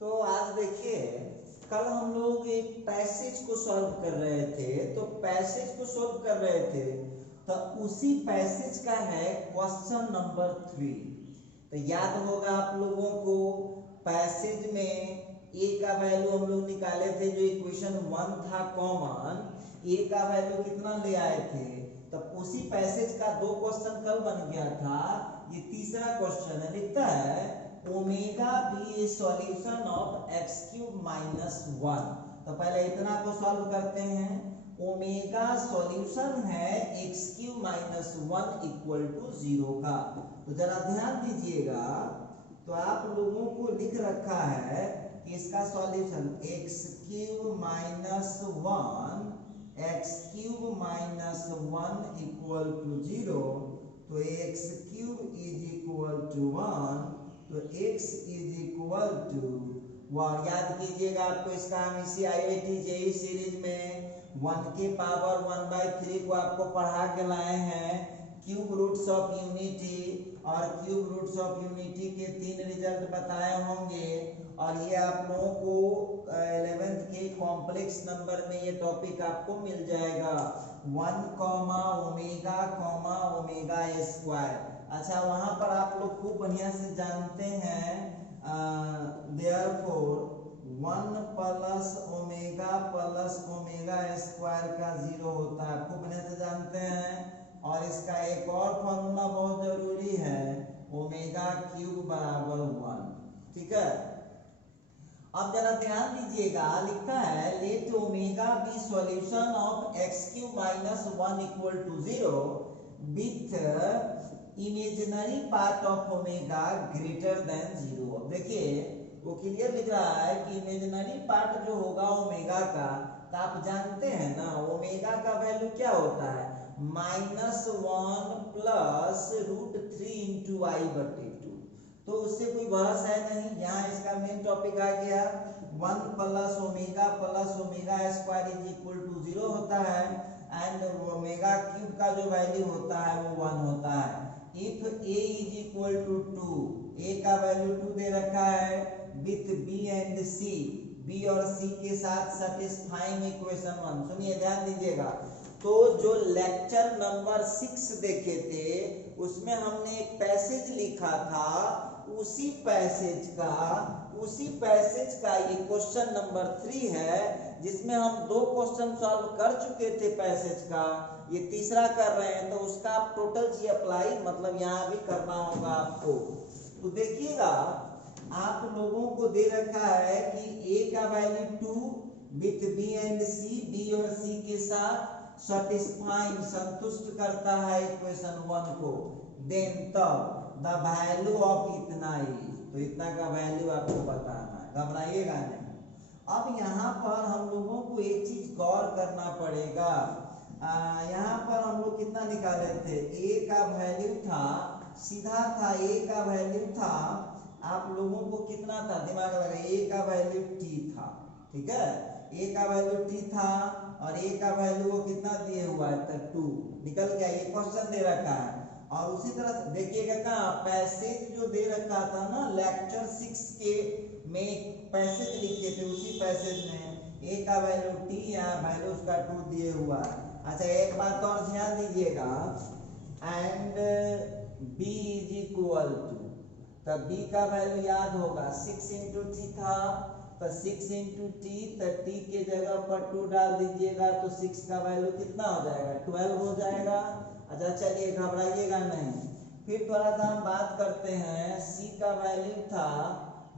तो आज देखिए, कल हम लोग एक पैसेज को सॉल्व कर रहे थे। तो पैसेज को सॉल्व कर रहे थे तो उसी पैसेज का है क्वेश्चन नंबर 3। तो याद होगा आप लोगों को, पैसेज में ए का वैल्यू हम लोग निकाले थे, जो इक्वेशन 1 था कॉमन, ए का वैल्यू कितना ले आए थे। तो उसी पैसेज का दो क्वेश्चन कल बन गया था, ये तीसरा क्वेश्चन है। लिखता है omega be a solution of x cube minus 1। तो पहले इतना को सॉल्व करते हैं। ओमेगा सॉल्यूशन है x cube minus 1 equal to 0 का। तो जरा ध्यान दीजिएगा, तो आप लोगों को लिख रखा है कि इसका solution x cube minus 1, x cube minus 1 equal to 0। तो x cube is equal to 1, तो x इज इक्वल टू 1। याद कीजिएगा, आपको इसका हम इसी IIT JEE सीरीज में 1 के पावर 1/3 को आपको पढ़ा के लाए हैं, क्यूब रूट्स ऑफ यूनिटी और क्यूब रूट्स ऑफ यूनिटी के 3 रिजल्ट बताए होंगे। और ये आप लोगों को 11th के कॉम्प्लेक्स नंबर में ये टॉपिक आपको मिल जाएगा, 1 ओमेगा स्क्वायर। अच्छा, वहां पर आप लोग खूब बढ़िया से जानते हैं, देयरफॉर 1 प्लस ओमेगा स्क्वायर का 0 होता है, खूब बढ़िया से जानते हैं। और इसका एक और फॉर्मूला बहुत जरूरी है, ओमेगा क्यूब बराबर 1। ठीक है, अब जरा ध्यान दीजिएगा, लिखता है let omega be solution of x cube minus 1 equal to 0 with imaginary part of omega greater than 0। अब देखिए, वो क्लियर लिख रहा है कि इमेजिनरी पार्ट जो होगा ओमेगा का, तो आप जानते हैं ना ओमेगा का वैल्यू क्या होता है, -1 प्लस √3 इंटू i/2। तो उससे कोई बहस है नहीं, यहाँ इसका मेन टॉपिक आ गया, 1 plus omega square is equal to 0 होता है, एंड ओमेगा क्यूब का जो वैल्यू होता है वो 1 होता है। If a is equal to 2, a का वैल्यू 2 दे रखा है, विथ b एंड c, b और c के साथ सेटिस्फाइंग इक्वेशन 1। सुनिए, ध्यान दीजिएगा, तो जो लेक्चर नंबर 6 देखे थे उसमें हमने एक पैसेज लिखा था, उसी पैसेज का ये क्वेश्चन नंबर 3 है, जिसमें हम 2 क्वेश्चन सॉल्व कर चुके थे पैसेज का, ये तीसरा कर रहे हैं। तो उसका आप टोटल जी अप्लाई मतलब यहाँ भी करना होगा आपको। तो देखिएगा, आप लोगों को दे रखा है कि a का value 2 with b and c, b और c के साथ सैटिस्फाइंग संतुष्ट करता है इक्वेशन 1 को, देन तब द वैल्यू ऑफ इतना ही, तो इतना का वैल्यू आपको बताना है, घबराइएगा नहीं। अब यहाँ पर हम लोगों को एक चीज गौर करना पड़ेगा, यहाँ पर हम लोग कितना निकाले थे, a का वैल्यू था, सीधा था, a का वैल्यू था, आप लोगों को कितना था, दिमाग लगा, a का वैल्यू t था। ठीक है, a का वैल्यू t था और a का वैल्यू वो कितना दिए हुआ है, 2 निकल गया, ये क्वेश्चन दे रखा है। और उसी तरह देखिएगा कहाँ पैसेज जो दे रखा था ना, लेक्चर 6 के में पैसेज लिखे थे, उसी पैसेज में a का वैल्यू t, यहाँ वैल्यू उसका 2 दिए हुआ है। अच्छा, एक बात और ध्यान दीजिएगा, and b is equal to, तब b का वैल्यू याद होगा 6 इंटू t था, तो 6 इंटू टी, तो t के जगह पर 2 डाल दीजिएगा, तो 6 का वैल्यू कितना हो जाएगा, 12 हो जाएगा। अच्छा, चलिए घबराइएगा नहीं, फिर थोड़ा सा हम बात करते हैं, c का वैल्यू था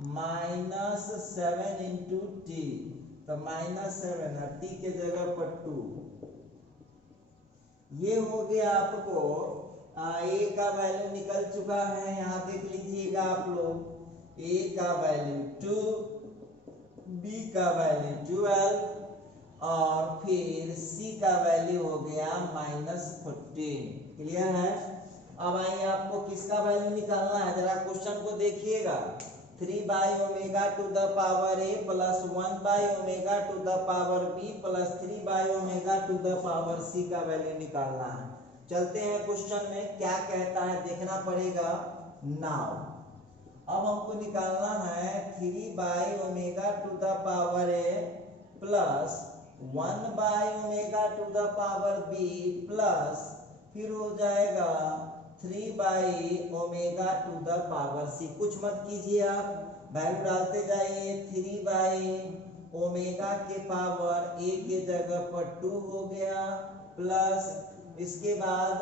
-7 इंटू टी, तो -7 है, t के जगह पर 2, ये हो गया आपको a का वैल्यू निकल चुका है, यहाँ देख लीजिएगा आप लोग, a का वैल्यू 2, b का वैल्यू 12 और फिर c का वैल्यू हो गया -14। क्लियर है? अब आइए, आपको किसका वैल्यू निकालना है, जरा क्वेश्चन को देखिएगा, 3/ओमेगा to the power a plus 1/ओमेगा to the power b plus 3/ओमेगा टू द पावर c का वैल्यू निकालना है। चलते हैं क्वेश्चन में क्या कहता है, देखना पड़ेगा। नाउ अब हमको निकालना है 3/ω⁴ प्लस 1/ω⁴ प्लस फिर हो जाएगा 3/ω⁴ कुछ मत कीजिए, आप वैल्यू डालते जाइए। 3/ω a के जगह पर 2 हो गया प्लस इसके बाद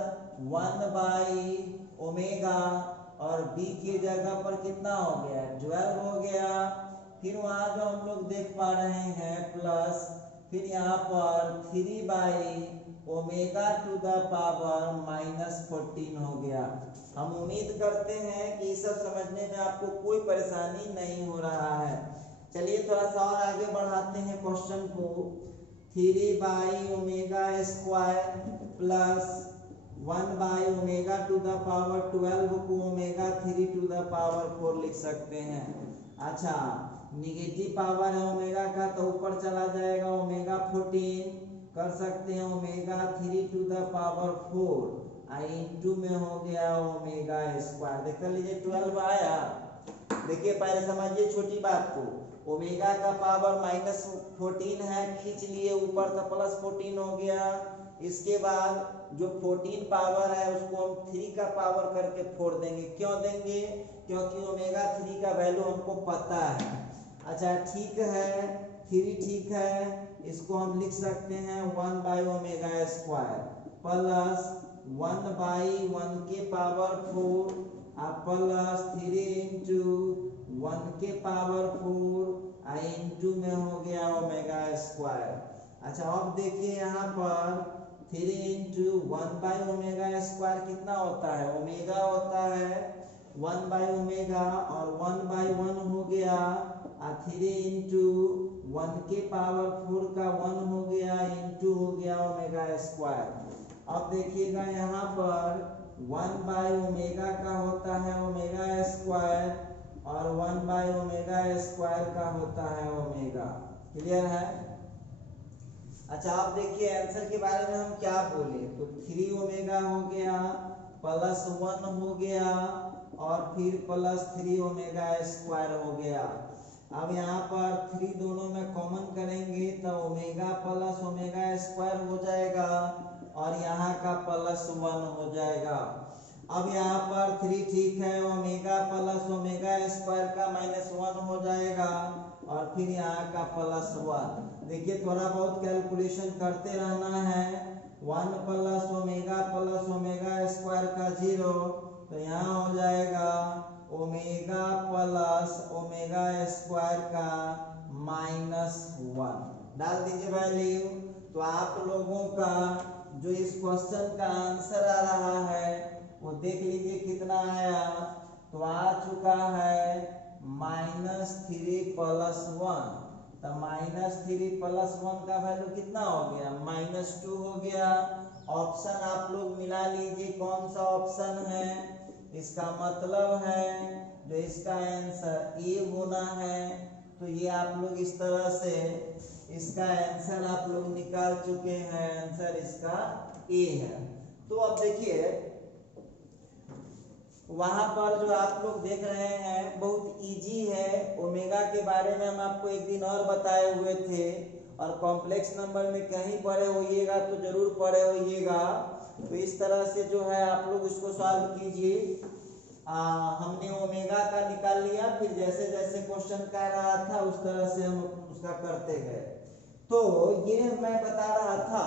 1/ω और b की जगह पर कितना हो गया 12 हो गया। फिर वहां जो हम लोग देख पा रहे हैं प्लस फिर यहाँ पर 3/ω⁻14 हो गया। हम उम्मीद करते हैं कि ये सब समझने में आपको कोई परेशानी नहीं हो रहा है। चलिए थोड़ा सा और आगे बढ़ाते हैं क्वेश्चन को। 3/ω² प्लस 1/ω⁴12 को ω3⁴ लिख सकते हैं। अच्छा, निगेटिव पावर है ओमेगा का तो ऊपर चला जाएगा ω14 कर सकते हैं ω3⁴ इंटू में हो गया ω²। देख लीजिए 12 आया। देखिए पहले समझिए छोटी बात को, ओमेगा का पावर -14 है, खींच लिए ऊपर तो +14 हो गया। इसके बाद जो 14 पावर है उसको हम 3 का पावर करके फोड़ देंगे। क्यों देंगे? क्योंकि ω3 का वैल्यू हमको पता है। अच्छा ठीक है, 3 ठीक है, इसको हम लिख सकते हैं 1/ω² प्लस 1/1⁴ प्लस 3 इंटू 1⁴ इंटू में हो गया ω²। अच्छा अब देखिए यहाँ पर 3 इंटू 1/ω² कितना होता है ओमेगा होता है 1/ω और 1/1 हो गया 3 इंटू 1⁴ का 1 हो गया इंटू हो गया ω²। अब देखिएगा यहाँ पर 1/ω का होता है ω² और 1/ω² का होता है ओमेगा। क्लियर है? अच्छा आप देखिए आंसर के बारे में हम क्या बोले तो 3ω हो गया प्लस 1 हो गया और फिर प्लस 3ω² हो गया। अब यहाँ पर 3 दोनों में कॉमन करेंगे तो ओमेगा प्लस ω² हो जाएगा और यहाँ का +1 हो जाएगा। अब यहाँ पर 3 ठीक है, ओमेगा प्लस ω² का -1 हो जाएगा और फिर यहाँ का +1। देखिए थोड़ा बहुत कैलकुलेशन करते रहना है। 1 प्लस ओमेगा +ω² का 0 तो यहाँ हो जाएगा ओमेगा प्लस ω² का -1। डाल दीजिए वैल्यू। तो आप लोगों का जो इस क्वेश्चन का आंसर आ रहा है वो देख लीजिए कितना आया। तो आ चुका है -3 + 1। तो -3 + 1 का वैल्यू कितना हो गया -2 हो गया। ऑप्शन आप लोग मिला लीजिए कौन सा ऑप्शन है। इसका मतलब है जो इसका आंसर ए होना है। तो ये आप लोग इस तरह से इसका आंसर आप लोग निकाल चुके हैं। आंसर इसका ए है। तो अब देखिए वहां पर जो आप लोग देख रहे हैं बहुत इजी है। ओमेगा के बारे में हम आपको एक दिन और बताए हुए थे और कॉम्प्लेक्स नंबर में कहीं पढ़े होइएगा तो जरूर पढ़े होइएगा। तो इस तरह से जो है आप लोग उसको सॉल्व कीजिए। हमने ओमेगा का निकाल लिया, फिर जैसे जैसे क्वेश्चन कर रहा था उस तरह से हम उसका करते गए। तो ये मैं बता रहा था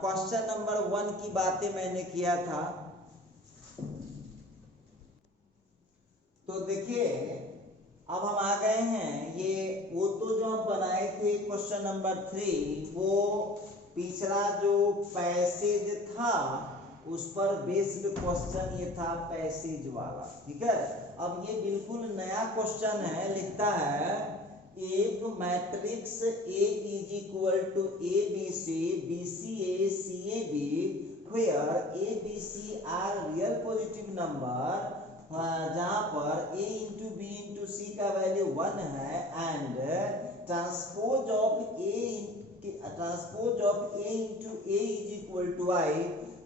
क्वेश्चन नंबर 1 की बातें मैंने किया था। तो देखिए अब हम आ गए हैं ये वो तो जो हम बनाए थे क्वेश्चन नंबर 3 वो पिछला जो पैसेज था उस पर बेस्ड क्वेश्चन ये था पैसेज वाला। ठीक है, अब ये बिल्कुल नया क्वेश्चन है। लिखता है if matrix A is equal to ABC, BCA, CAB, where ABC are real positive number, जहाँ पर A into b into c का वैल्यू 1 है and transpose of A into A is equal to I,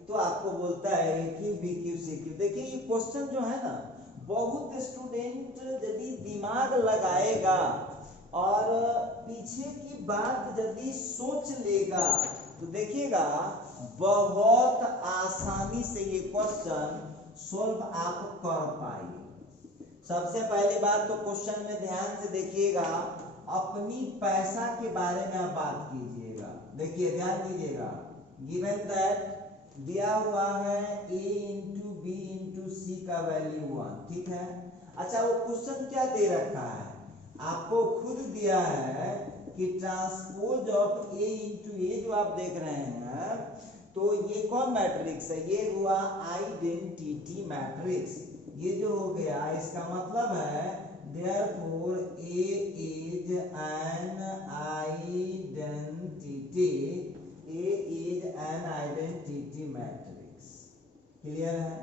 तो आपको बोलता है q b q c q. देखिए ये क्वेश्चन जो है ना बहुत स्टूडेंट यदि दिमाग लगाएगा और पीछे की बात यदि सोच लेगा तो देखिएगा बहुत आसानी से ये क्वेश्चन सॉल्व आप कर पाएंगे। सबसे पहली बात तो क्वेश्चन में ध्यान से देखिएगा, अपनी पैसा के बारे में आप बात कीजिएगा। देखिए ध्यान दीजिएगा, गिवन दैट दिया हुआ है a into b into c का वैल्यू 1, ठीक है। अच्छा वो क्वेश्चन क्या दे रखा है, आपको खुद दिया है कि ट्रांसपोज ऑफ a इंटू ए जो आप देख रहे हैं, तो ये कौन मैट्रिक्स है, ये हुआ आइडेंटिटी मैट्रिक्स। ये जो हो गया इसका मतलब है therefore a is an identity, a is an identity matrix। Clear है।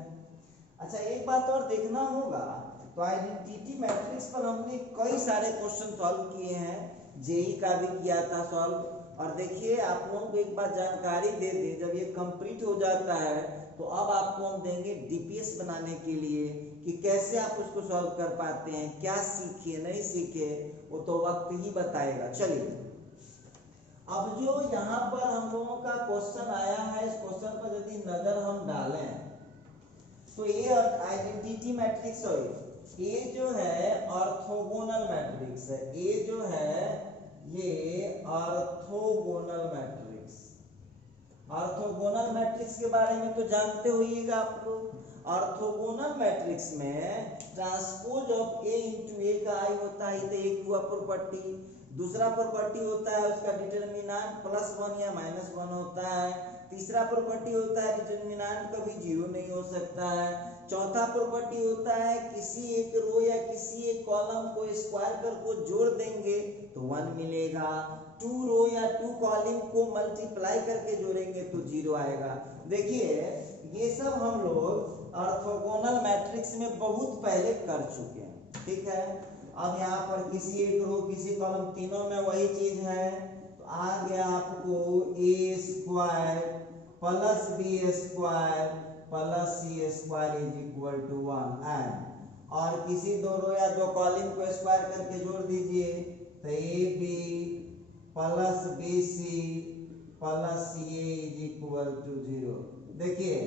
अच्छा एक बात और देखना होगा, तो आइडेंटिटी मैट्रिक्स पर हमने कई सारे क्वेश्चन सॉल्व किए हैं, जेई का भी किया था सॉल्व। और देखिए आप लोगों को एक बात जानकारी दे दें, जब ये कंप्लीट हो जाता है तो अब आपको हम देंगे डीपीएस बनाने के लिए कि कैसे आप उसको सॉल्व कर पाते हैं, क्या सीखे नहीं सीखे वो तो वक्त ही बताएगा। चलिए अब जो यहाँ पर हम लोगों का क्वेश्चन आया है, इस क्वेश्चन पर यदि नजर हम डालें तो ये आइडेंटिटी मैट्रिक्स है, ये जो है ऑर्थोगोनल मैट्रिक्स है, ये जो है ये ऑर्थोगोनल मैट्रिक्स। ऑर्थोगोनल मैट्रिक्स के बारे में तो जानते होइएगा आप लोग। ऑर्थोगोनल मैट्रिक्स में ट्रांसपोज ऑफ ए इंटू ए का आई होता है, तो एक हुआ प्रॉपर्टी। दूसरा प्रॉपर्टी होता है उसका डिटरमिनेंट +1 या -1 होता है। तीसरा प्रॉपर्टी होता है डिटरमिनेंट कभी 0 नहीं हो सकता है। चौथा प्रॉपर्टी होता है किसी एक रो या किसी एक कॉलम को स्क्वायर कर को जोड़ देंगे तो 1 मिलेगा। 2 रो या 2 कॉलम को मल्टीप्लाई करके जोड़ेंगे तो 0 आएगा। देखिए ये सब हम लोग ऑर्थोगोनल मैट्रिक्स में बहुत पहले कर चुके हैं, ठीक है। अब यहाँ पर किसी एक रो किसी कॉलम तीनों में वही चीज है, तो आ गया आपको a square plus b square plus c square is equal to 1 and, और किसी दो रो या दो कॉलम को स्क्वायर करके जोड़ दीजिए तो a b plus b c plus c a is equal to 0। देखिए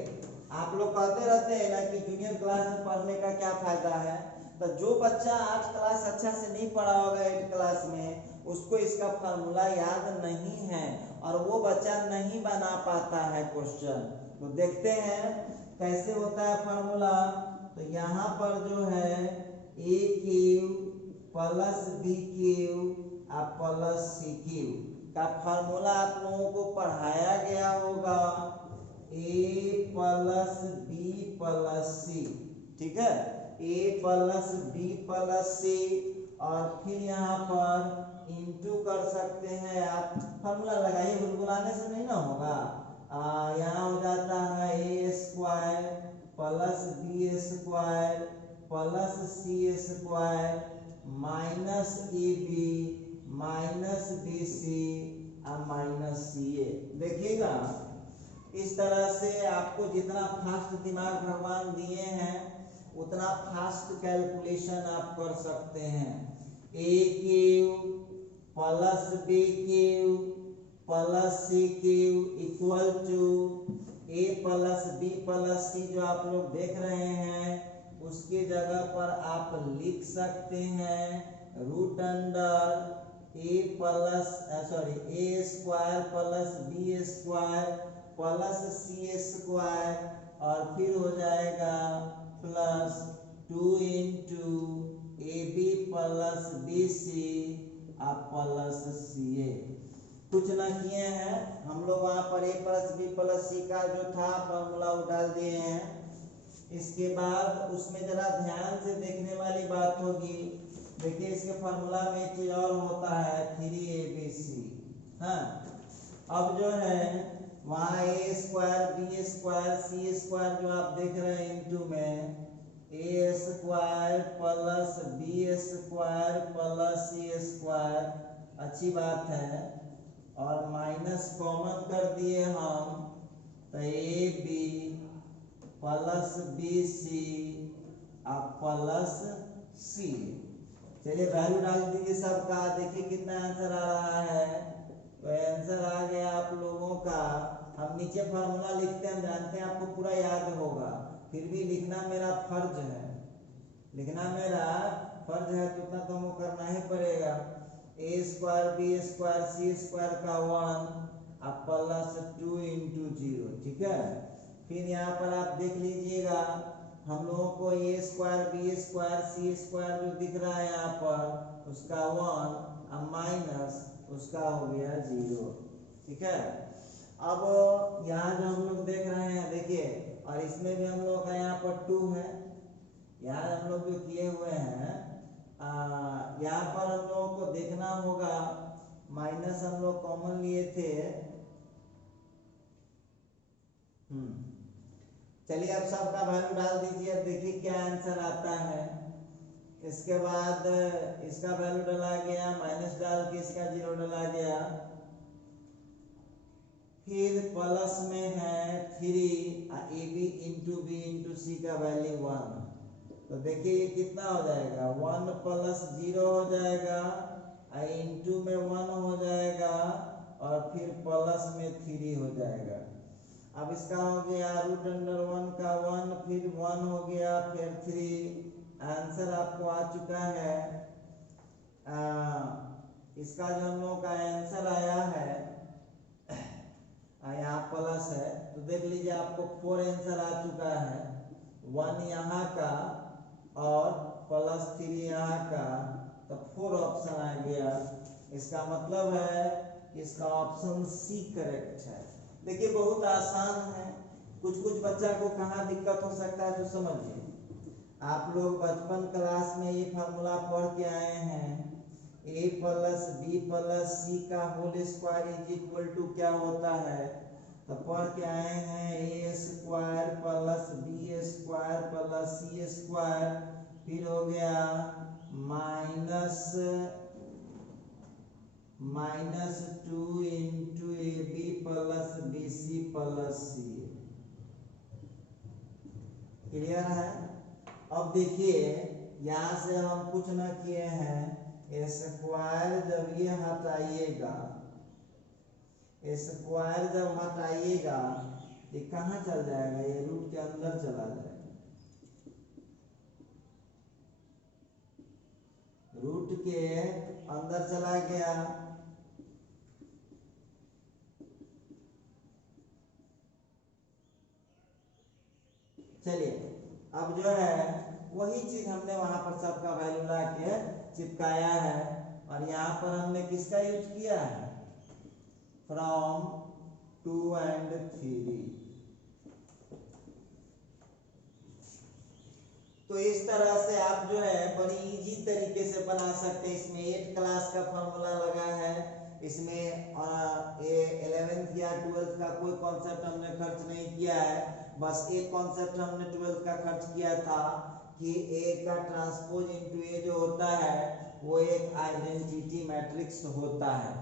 आप लोग कहते रहते हैं ना कि जूनियर क्लास में पढ़ने का क्या फायदा है, तो जो बच्चा 8 क्लास अच्छा से नहीं पढ़ा होगा 8 क्लास में, उसको इसका फार्मूला याद नहीं है और वो बच्चा नहीं बना पाता है क्वेश्चन। तो देखते हैं कैसे होता है फार्मूला। तो यहाँ पर जो है a cube plus b cube plus c cube का फार्मूला आप लोगों को पढ़ाया गया होगा, a plus b plus c, ठीक है, a plus b plus c, और फिर यहाँ पर इंटू कर सकते हैं आप। फार्मूला लगाइए, बुलबुलाने से नहीं ना होगा। यहाँ हो जाता है a square plus b square plus c square minus a b minus b c minus c a. देखिएगा इस तरह से आपको जितना फास्ट दिमाग भगवान दिए हैं उतना फास्ट कैलकुलेशन आप कर सकते हैं। A cube plus b cube plus c cube equal to a plus b plus c, जो आप लोग देख रहे हैं उसकी जगह पर आप लिख सकते हैं root under a square plus b square plus c square, और फिर हो जाएगा plus 2 into a b plus b c plus c a. कुछ ना किए हैं हम लोग, वहाँ पर a plus b plus c का जो था फॉर्मूला वो डाल दिए हैं। इसके बाद उसमें जरा ध्यान से देखने वाली बात होगी। देखिए इसके फार्मूला में एक चीज और होता है 3abc। हाँ अब जो है वहाँ a square b square c square जो आप देख रहे हैं इंटू में a square plus b square plus c square, अच्छी बात है, और माइनस कॉमन कर दिए हम तो a b plus b c plus c. चलिए वैल्यू डाल दीजिए सबका, देखिए कितना आंसर आ रहा है। तो आंसर आ गया आप लोगों का, हम नीचे फॉर्मूला लिखते हैं, हम जानते हैं आपको पूरा याद होगा, फिर भी लिखना मेरा फर्ज है, लिखना मेरा फर्ज है, तो उतना तो हमको करना ही पड़ेगा। ए square b square c square का 1 प्लस 2 इंटू 0, ठीक है। फिर यहाँ पर आप देख लीजिएगा, हम लोगों को ए square b square c square जो दिख रहा है यहाँ पर, उसका 1 अब माइनस उसका हो गया 0, ठीक है। अब यहाँ जो हम लोग देख रहे हैं, देखिए, और इसमें भी हम लोग का यहाँ पर 2 है, यहाँ हम लोग जो किए हुए हैं, यहाँ पर हम लोगों को देखना होगा, माइनस हम लोग कॉमन लिए थे। चलिए अब सबका वैल्यू डाल दीजिए, अब देखिए क्या आंसर आता है। इसके बाद इसका वैल्यू डाला गया, माइनस डाल के इसका 0 डाला गया, फिर प्लस में है 3 a b into b into c का वैल्यू 1, तो देखिए ये कितना हो जाएगा, 1 प्लस 0 हो जाएगा, इंटू में 1 हो जाएगा, और फिर प्लस में 3 हो जाएगा। अब इसका हो गया रूट अंडर 1 का 1, फिर 1 हो गया, फिर 3, आंसर आपको आ चुका है। इसका जो हम लोग का आंसर आया है, यहाँ प्लस है, तो देख लीजिए आपको 4 आंसर आ चुका है, 1 यहाँ का और प्लस 3 यहाँ का, तो 4 ऑप्शन आ गया। इसका मतलब है कि इसका ऑप्शन सी करेक्ट है। देखिए बहुत आसान है, कुछ कुछ बच्चा को कहाँ दिक्कत हो सकता है तो समझिए। आप लोग बचपन क्लास में ये फार्मूला पढ़ के आए हैं, a plus b plus c का whole square is equal to क्या होता है, तो पढ़ के आए हैं a square plus b square plus c square, फिर हो गया minus 2 into a b plus b c plus c. Clear है। अब देखिए यहाँ से हम कुछ न किए हैं, स्क्वायर जब ये हटाइएगा, स्क्वायर जब हटाइएगा ये कहाँ चल जाएगा, ये रूट के अंदर चला जाएगा, रूट के अंदर चला गया। चलिए अब जो है वही चीज हमने वहां पर सबका वैल्यू ला के चिपकाया है, और यहाँ पर हमने किसका यूज किया है, फ्रॉम 2 and 3। तो इस तरह से आप जो है बड़ी इजी तरीके से बना सकते हैं। इसमें 8 क्लास का फॉर्मूला लगा है, इसमें 11th या 12th का कोई कॉन्सेप्ट हमने खर्च नहीं किया है, बस एक कॉन्सेप्ट हमने 12th का खर्च किया था कि ए का ट्रांसपोज इनटू ए जो होता है वो एक आइडेंटिटी मैट्रिक्स होता है।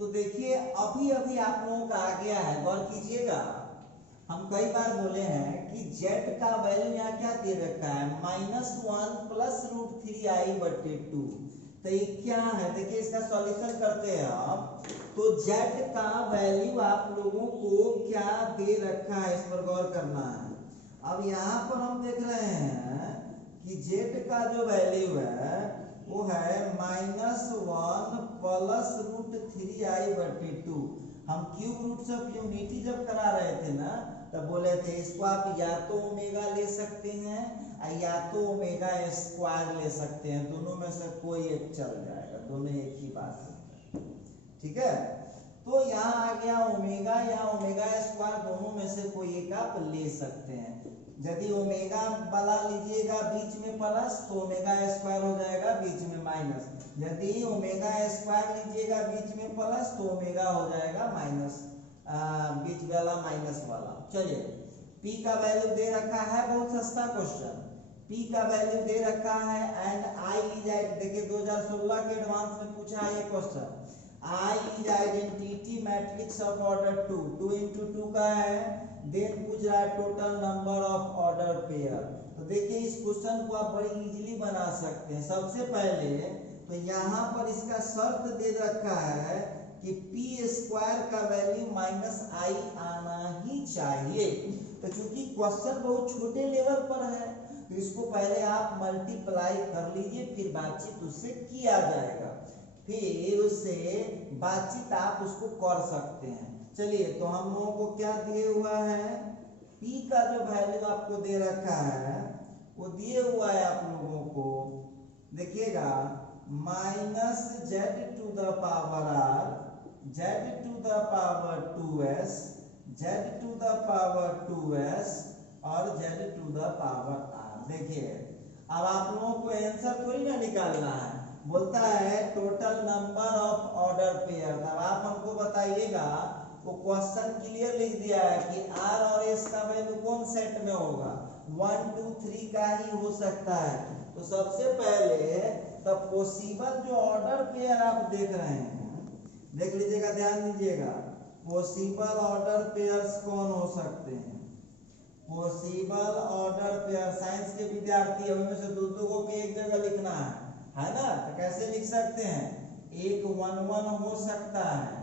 तो देखिए अभी अभी आप लोगों का आ गया है, गौर कीजिएगा, हम कई बार बोले हैं कि z का वैल्यू यहाँ क्या दे रखा है, -1 प्लस √3i/2, तो ये क्या है, देखिए इसका सॉल्यूशन करते हैं आप, तो z का वैल्यू आप लोगों को क्या दे रखा है इस पर गौर करना है। अब यहाँ पर हम देख रहे हैं कि z का जो वैल्यू है वो है -1 प्लस √3i/2। हम क्यूब रूट्स ऑफ यूनिटी जब करा रहे थे ना, तब बोले थे इसको आप या तो ओमेगा ले सकते हैं या तो ओमेगा स्क्वायर ले सकते हैं, दोनों में से कोई एक चल जाएगा, दोनों एक ही बात है, ठीक है। तो यहाँ आ गया ओमेगा या ओमेगा स्क्वायर, दोनों में से कोई एक आप ले सकते हैं। यदि ओमेगा वाला लीजिएगा बीच में प्लस तो ओमेगा स्क्वायर हो जाएगा बीच में माइनस, यदि ओमेगा स्क्वायर लीजिएगा बीच में प्लस तो ओमेगा हो जाएगा माइनस, बीच वाला माइनस वाला। चलिए p का वैल्यू दे रखा है, बहुत सस्ता क्वेश्चन, p का वैल्यू दे रखा है एंड i इज एट, देखिए 2016 के एडवांस में पूछा है ये question, I is identity matrix of order 2, 2 into 2 का है, देन पूछ रहा है total number of order pair. तो देखिए इस क्वेश्चन को आप बड़ी इजीली बना सकते हैं। सबसे पहले तो यहाँ पर इसका शर्त दे रखा है कि पी स्क्वायर का वैल्यू माइनस आई आना ही चाहिए। तो चूंकि क्वेश्चन बहुत छोटे लेवल पर है तो इसको पहले आप मल्टीप्लाई कर लीजिए, फिर बातचीत उससे किया जाएगा, फिर उससे बातचीत आप उसको कर सकते हैं। चलिए तो हम लोगों को क्या दिए हुआ है, p का जो वैल्यू आपको दे रखा है वो दिए हुआ है आप लोगों को, देखिएगा minus z to the power r, z to the power 2s, z to the power 2s और z to the power r. देखिए अब आप लोगों को आंसर थोड़ी ना निकालना है, बोलता है total number of order pair. तब आप हमको बताइएगा, वो क्वेश्चन क्लियर लिख दिया है कि आर और एस का वैल्यू कौन सेट में होगा, 1 2 3 का ही हो सकता है। तो सबसे पहले तब पॉसिबल जो ऑर्डर पेयर आप देख रहे हैं, देख लीजिएगा, ध्यान दीजिएगा, पॉसिबल ऑर्डर पेयर्स कौन हो सकते हैं। पॉसिबल ऑर्डर पेयर साइंस के विद्यार्थी अभी में से दो को एक जगह लिखना है ना। तो कैसे लिख सकते हैं, एक 1 1 हो सकता है,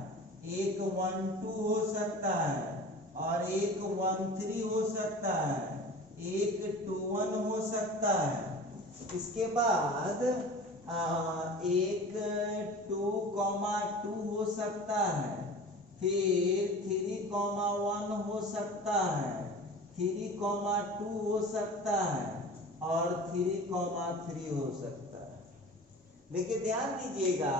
एक 1 2 हो सकता है और एक 1 3 हो सकता है, एक 2 1 हो सकता है। इसके बाद एक 2 2 हो सकता है, फिर 3 1 हो सकता है, 3 2 हो सकता है और 3 3 हो सकता है। देखिए ध्यान दीजिएगा,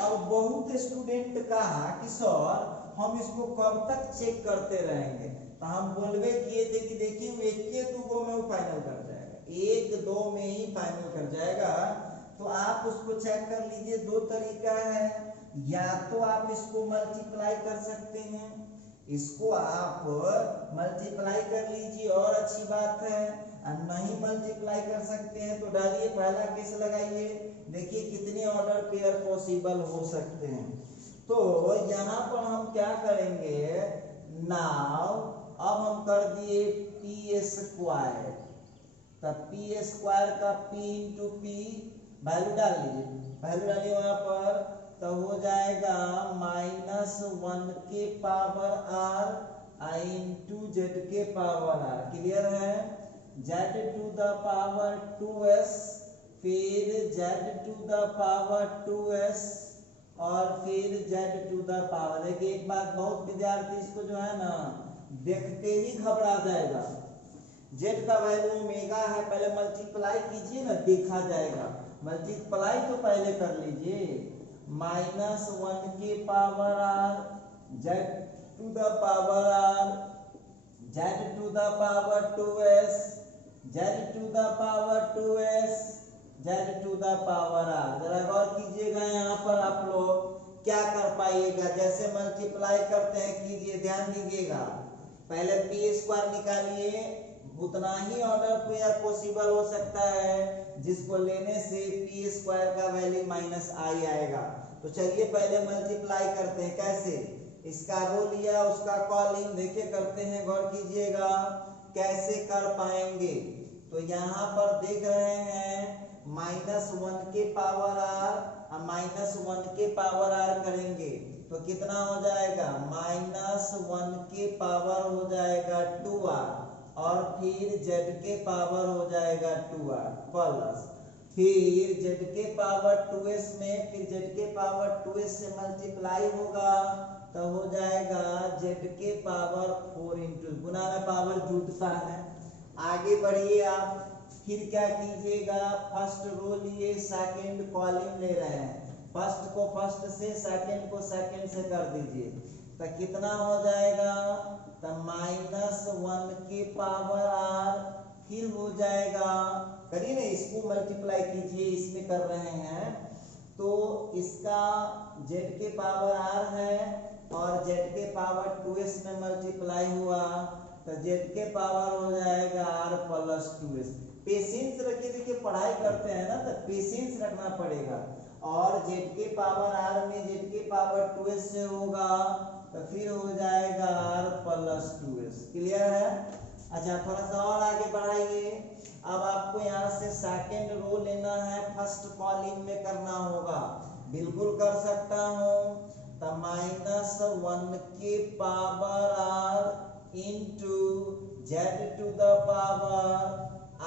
अब बहुत स्टूडेंट कहा कि सर हम इसको कब तक चेक करते रहेंगे, तो हम बोलवे किए थे कि देखिए वो एक दो में वो फाइनल कर जाएगा, एक दो में ही फाइनल कर जाएगा। तो आप उसको चेक कर लीजिए, दो तरीका है, या तो आप इसको मल्टीप्लाई कर सकते हैं, इसको आप मल्टीप्लाई कर लीजिए और अच्छी बात है, और नहीं मल्टीप्लाई कर सकते हैं तो डालिए पहला केस लगाइए, देखिए कितने ऑर्डर पेयर पॉसिबल हो सकते हैं। तो यहाँ पर हम क्या करेंगे, नाउ अब हम कर दिए पी स्क्वायर, तब पी स्क्वायर का p इंटू पी वैल्यू डाल लीजिए, वैल्यू डालिए वहां पर, तो हो जाएगा -1 के power r i into z के पावर r। क्लियर है, z to the power 2s, फिर Z to the power 2s और फिर जेड टू द पावर। देखिए एक बात, बहुत विद्यार्थी इसको जो है ना देखते ही घबरा जाएगा, जेड का वैल्यू ओमेगा है, पहले मल्टीप्लाई कीजिए ना देखा जाएगा, मल्टीप्लाई तो पहले कर लीजिए, -1 के power r z to the power r, z to the power 2s, z to the power 2s, z to the power r। जरा गौर कीजिएगा, यहाँ पर आप लोग क्या कर पाइएगा, जैसे मल्टीप्लाई करते हैं कीजिए, ध्यान दीजिएगा, पहले पी स्क्वायर निकालिए, उतना ही ऑर्डर पेयर पॉसिबल हो सकता है जिसको लेने से पी स्क्वायर का वैल्यू -i आएगा। तो चलिए पहले मल्टीप्लाई करते हैं, कैसे, इसका रो लिया उसका कॉलम, देखिए करते हैं, गौर कीजिएगा कैसे कर पाएंगे। तो यहाँ पर देख रहे हैं -1 के पावर r और -1 के पावर r करेंगे तो कितना हो जाएगा, -1 के पावर हो जाएगा 2r और फिर z के पावर हो जाएगा 2r प्लस फिर z के पावर 2s में फिर z के पावर 2s से मल्टीप्लाई होगा तो हो जाएगा z के पावर 4 इंटू, गुना में पावर जुटता है। आगे बढ़िए आप, फिर क्या कीजिएगा, फर्स्ट रो लिए सेकंड कॉलम ले रहे हैं, फर्स्ट को फर्स्ट से सेकंड को सेकंड से कर दीजिए तो कितना हो जाएगा, तो -1 के पावर r, फिर हो जाएगा, करिए ना इसको मल्टीप्लाई कीजिए, इसमें कर रहे हैं तो इसका z के पावर r है और z के पावर 2s में मल्टीप्लाई हुआ तो z के पावर हो जाएगा r प्लस 2s। पेशेंस रखिए, देखिए पढ़ाई करते हैं ना तो पेशेंस रखना पड़ेगा, और जेड के पावर आर में जेड के पावर 2s से होगा तो फिर हो जाएगा r प्लस 2s। क्लियर है? अच्छा थोड़ा सा और आगे बढ़ाइए। अब आपको यहाँ से सेकेंड रो लेना है, फर्स्ट कॉलम में करना होगा। बिल्कुल कर सकता हूँ। तो -1 के power r into z to the power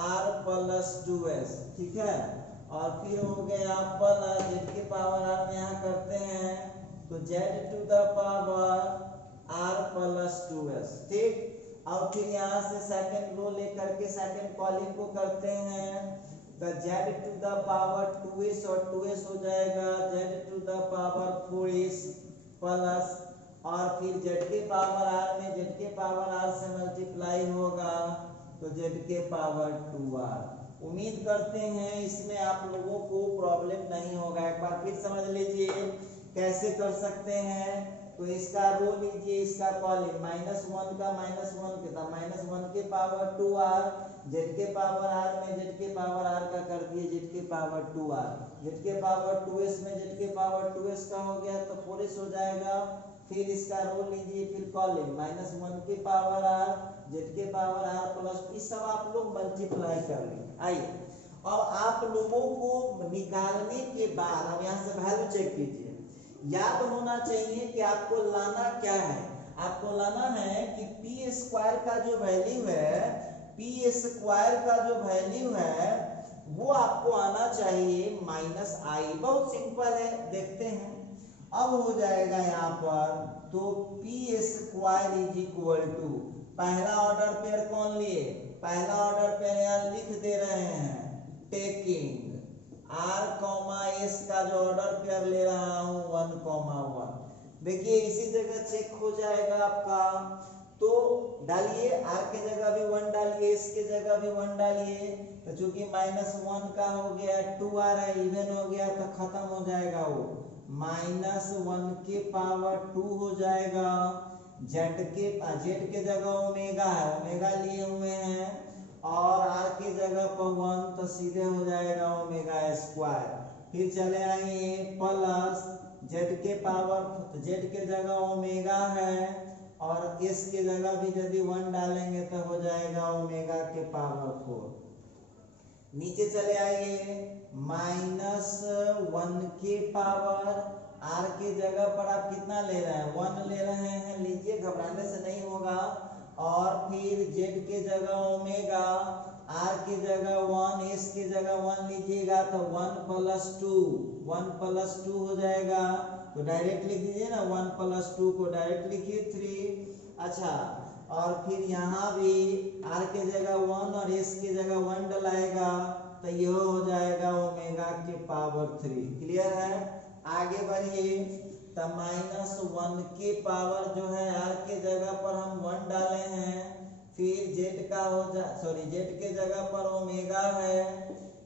r plus 2s। ठीक है? और फिर हो गया प्लस जेड के पावर r में यहाँ करते हैं तो z to the power r plus 2s। ठीक? और फिर यहाँ से सेकंड रो लेकर के सेकंड कॉलम को करते हैं तो z to the power 2s और 2s हो जाएगा z to the power 4s plus और फिर जेड के पावर r में जेड के पावर r से मल्टीप्लाई होगा तो जेड के पावर 2r। उम्मीद करते हैं इसमें आप लोगों को प्रॉब्लम नहीं होगा। एक बार फिर समझ लीजिए कैसे कर सकते हैं। तो इसका रो लीजिए, इसका कॉलम -1 का -1 कितना -1 के पावर 2r जेड के पावर r में जेड के पावर r का कर दिए जेड के पावर 2r, जेड के पावर 2s में जेड के पावर 2s का हो गया तो 4s हो जाएगा। फिर इसका रो लीजिए, फिर कॉलम -1 के पावर r जेड के पावर r प्लस ये सब आप लोग मल्टीप्लाई कर लेंगे। आइए अब आप लोगों को निकालने के बाद अब यहाँ से वैल्यू चेक कीजिए। याद होना चाहिए कि आपको लाना क्या है। आपको लाना है कि पी स्क्वायर का जो वैल्यू है, पी स्क्वायर का जो वैल्यू है वो आपको आना चाहिए -i। बहुत सिंपल है, देखते हैं। अब हो जाएगा यहाँ पर तो p square is equal to पहला ऑर्डर पेयर कौन लिए, पहला ऑर्डर पेयर यहाँ लिख दे रहे हैं टेकिंग r, s का जो ऑर्डर पेयर ले रहा हूँ 1, 1। देखिए इसी जगह चेक हो जाएगा आपका। तो डालिए r के जगह भी 1 डालिए, s के जगह भी 1 डालिए। तो चूंकि -1 का हो गया 2r है, इवन हो गया तो खत्म हो जाएगा वो -1 के पावर 2 हो जाएगा। जेड के जगह ओमेगा है, ओमेगा लिए हुए हैं और r की जगह पर 1 तो सीधे हो जाएगा ओमेगा स्क्वायर। फिर चले आइए प्लस जेड के पावर, जेड के जगह ओमेगा है और s के जगह भी यदि 1 डालेंगे तो हो जाएगा ओमेगा के पावर 4। नीचे चले आइए -1 के पावर r के जगह पर आप कितना ले रहे हैं 1 ले रहे हैं, लीजिए घबराने से नहीं होगा। और फिर z के जगह ओमेगा, r की जगह 1, s की जगह 1 लीजिएगा तो 1 प्लस 2 हो जाएगा। तो डायरेक्ट लिख दीजिए ना, 1 प्लस 2 को डायरेक्ट लिखिए 3। अच्छा और फिर यहाँ भी r के जगह 1 और s की जगह 1 डलाएगा तो यह हो जाएगा ओमेगा के पावर 3। क्लियर है? आगे बढ़िए तो -1 के पावर जो है r के जगह पर हम 1 डाले हैं। फिर z का हो z के जगह पर ओमेगा है,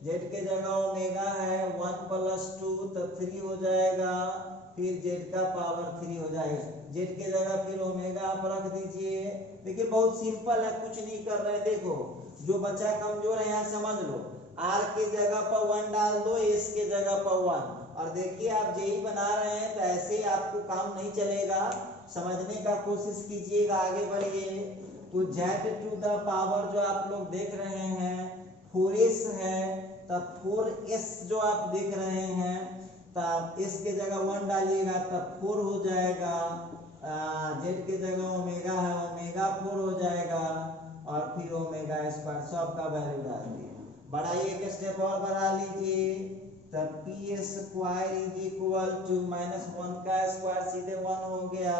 z के जगह ओमेगा है 1 प्लस 2 तो 3 हो जाएगा। फिर z का पावर 3 हो जाएगा। z के जगह फिर ओमेगा आप रख दीजिए। देखिए बहुत सिंपल है, कुछ नहीं कर रहे। देखो जो बच्चा कमजोर है यहाँ समझ लो, r के जगह पर 1 डाल दो, s के जगह पर 1। और देखिए आप जेई बना रहे हैं तो ऐसे ही आपको काम नहीं चलेगा, समझने का कोशिश कीजिएगा। आगे बढ़िए तो जेड टू द पावर जो आप लोग देख रहे हैं 4s है, तब 4s जो आप देख रहे हैं तब s के जगह 1 डालिएगा तब 4 हो जाएगा। जेड के जगह ओमेगा है, ओमेगा 4 हो जाएगा और फिर ओमेगा स्क्वायर सब का वैल्यू डाल दिए। बढ़ाइए एक स्टेप और बढ़ा लीजिए तब p square is equal to -1 का स्क्वायर सीधे 1 हो गया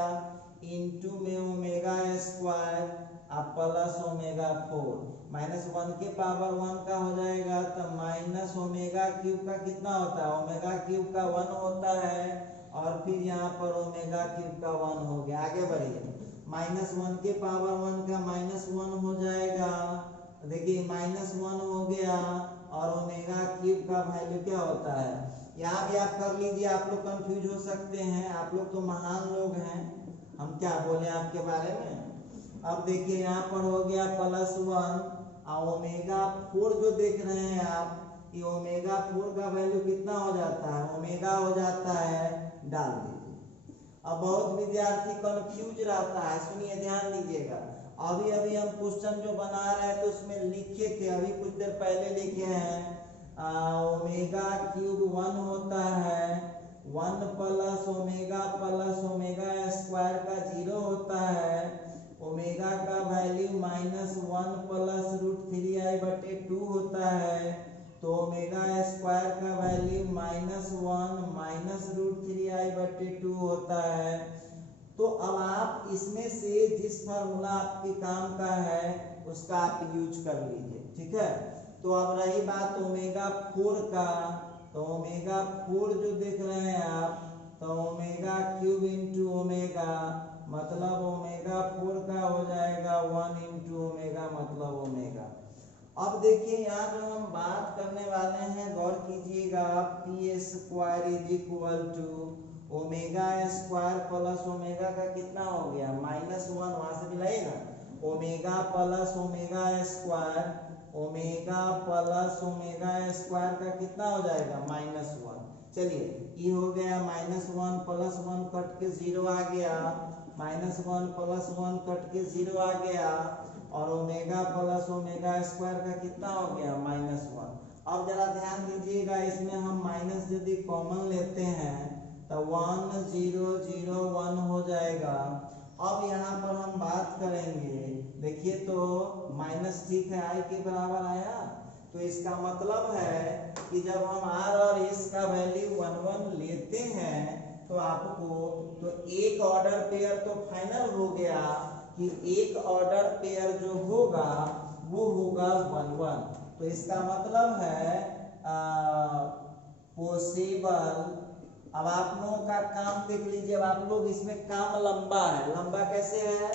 इनटू में ओमेगा स्क्वायर अब प्लस ओमेगा 4। -1 के पावर 1 का हो जाएगा तो माइनस ओमेगा क्यूब का कितना होता है, ओमेगा क्यूब का 1 होता है और फिर यहाँ पर ओमेगा क्यूब का 1 हो गया। आगे बढ़िए -1 के पावर 1 का -1 हो जाएगा। देखिए -1 हो गया और ओमेगा क्यूब का वैल्यू क्या होता है, यहाँ भी आप कर लीजिए। आप लोग कंफ्यूज हो सकते हैं, आप लोग तो महान लोग हैं, हम क्या बोले आपके बारे में। अब देखिए यहाँ पर हो गया +1 और ओमेगा 4 जो देख रहे हैं आप कि ओमेगा 4 का वैल्यू कितना हो जाता है, ओमेगा हो जाता है, डाल दीजिए। अब बहुत विद्यार्थी कंफ्यूज रहता है, सुनिए ध्यान दीजिएगा। अभी अभी हम क्वेश्चन जो बना रहे हैं तो उसमें लिखे थे, अभी कुछ देर पहले लिखे हैं ओमेगा क्यूब 1 होता है 1 प्लस ओमेगा स्क्वायर का 0 होता है, ओमेगा का वैल्यू -1 प्लस √3i/2 होता है, तो ओमेगा स्क्वायर का वैल्यू -1 माइनस √3i/2 होता है। तो अब आप इसमें से जिस फार्मूला आपके काम का है उसका आप यूज कर लीजिए, ठीक है। तो अब रही बात ओमेगा 4 का, तो ओमेगा 4 जो देख रहे हैं आप, तो ओमेगा क्यूब इंटू ओमेगा मतलब ओमेगा 4 का हो जाएगा 1 इंटू ओमेगा मतलब ओमेगा। अब देखिए यहाँ जो हम बात करने वाले हैं गौर कीजिएगा, p square is equal to omega square plus omega का कितना हो गया -1, वहां से मिलाइएगा, omega plus omega square, omega plus omega square का कितना हो जाएगा -1। चलिए ये हो गया -1 प्लस 1 कट के 0 आ गया, -1 प्लस 1 कट के 0 आ गया, और ओमेगा प्लस ओमेगा स्क्वायर का कितना हो गया -1। अब जरा ध्यान दीजिएगा, इसमें हम माइनस यदि कॉमन लेते हैं तो 1 0 0 1 हो जाएगा। अब यहाँ पर हम बात करेंगे, देखिए तो माइनस ठीक है आई के बराबर आया, तो इसका मतलब है कि जब हम r और s का वैल्यू 1 1 लेते हैं तो आपको तो एक ऑर्डर पेयर तो फाइनल हो गया कि एक ऑर्डर पेयर जो होगा वो होगा 1 1। तो इसका मतलब है पॉसिबल। अब आप लोगों का काम देख लीजिए, अब आप लोग इसमें काम लंबा है, लंबा कैसे है,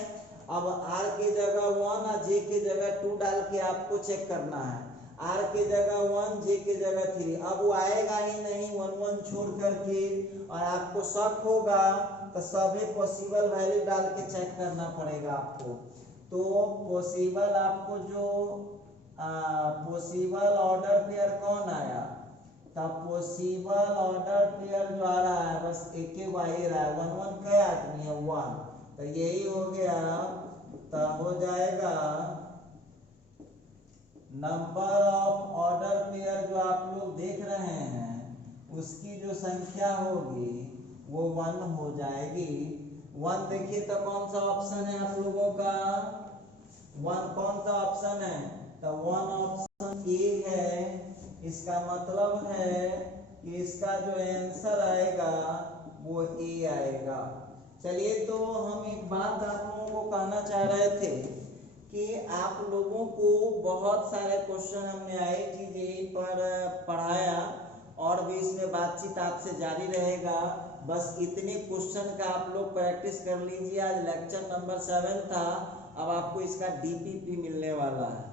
अब r के जगह 1 और j के जगह 2 डाल के आपको चेक करना है, r के जगह 1 j के जगह 3। अब वो आएगा ही नहीं 1 1 छोड़ करके, और आपको शक होगा तो सभी पॉसिबल वैल्यू डाल के चेक करना पड़ेगा आपको। तो पॉसिबल आपको जो पॉसिबल ऑर्डर पेयर कौन आया, तब पॉसिबल ऑर्डर पेयर जो आ रहा है बस एक ही वाई रहा है, 1 1 क्या आदमी है 1, तो यही हो गया, तो हो जाएगा नंबर ऑफ ऑर्डर पेयर जो आप लोग देख रहे हैं उसकी जो संख्या होगी वो 1 हो जाएगी। 1 देखिए तो कौन सा ऑप्शन है आप लोगों का, 1 कौन सा ऑप्शन है, तो 1 ऑप्शन ए है। इसका मतलब है कि इसका जो आंसर आएगा वो ए आएगा। चलिए तो हम एक बात आप लोगों को कहना चाह रहे थे कि आप लोगों को बहुत सारे क्वेश्चन हमने IIT पर पढ़ाया और भी इसमें बातचीत आपसे जारी रहेगा। बस इतने क्वेश्चन का आप लोग प्रैक्टिस कर लीजिए। आज लेक्चर नंबर 7 था, अब आपको इसका DPP मिलने वाला है।